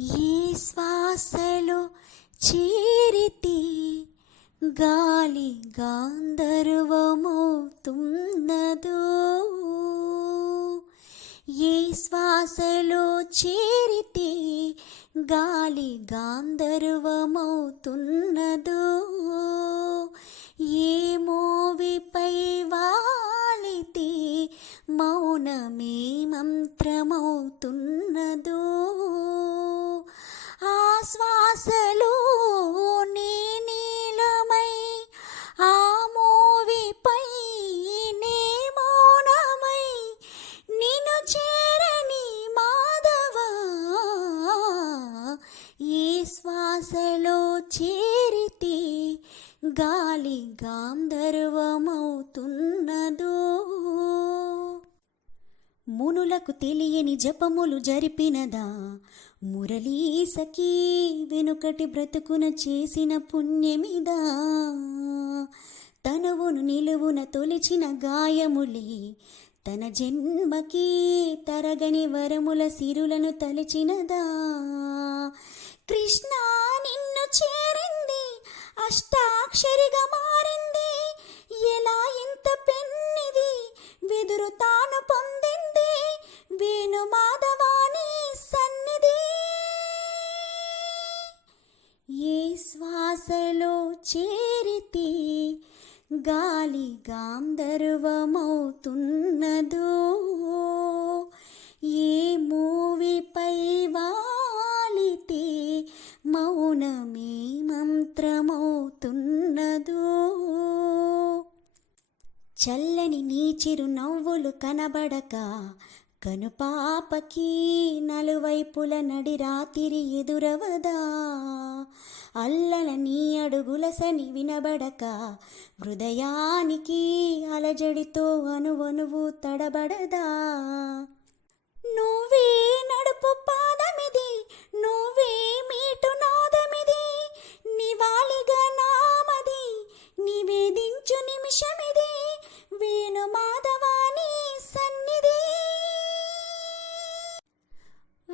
ఏ శ్వాసలో చీరితి గాలి గాంధర్వమవుతున్నదో. ఏ శ్వాసలో చేరితే గాలి గాంధర్వమవుతున్నదో. ఏ మోవిపై వాలితే మౌనమే మంత్రమవుతున్నదో. శ్వాసలు నీ నీలమై ఆ మోవిపై నే మౌనమై నిన్ను చేరని మాధవా ఏ శ్వాసలో చేరితే గాలి గాంధర్వమవుతున్నదో. మునులకు తెలియని జపములు జరిపినదా? మురళీ సఖీ వెనుకటి బ్రతుకున చేసిన పుణ్యమిదా? తనువును నిలువున తొలిచిన గాయములే తన జన్మకి తరగని వరముల సిరులను తలిచినదా? కృష్ణ నిన్ను చేరింది అష్టాక్షరిగా మారింది ఎలా ఇంత పెన్నిది వెదురు తాను పొంది వేణు మాధవాని సన్నిధి. ఏ శ్వాసలో చేరితే గాలి గాంధర్వమవుతున్నదో. ఏ మూవిపై వాలితే మౌనమే మంత్రమవుతున్నదో. చల్లని నీ చిరు నవ్వులు కనబడక కనుపాపకి నలువైపుల నడి రాతిరి ఎదురవదా? అల్లల నీ అడుగులసని వినబడక హృదయానికి అలజడితో అనువనువు తడబడదా?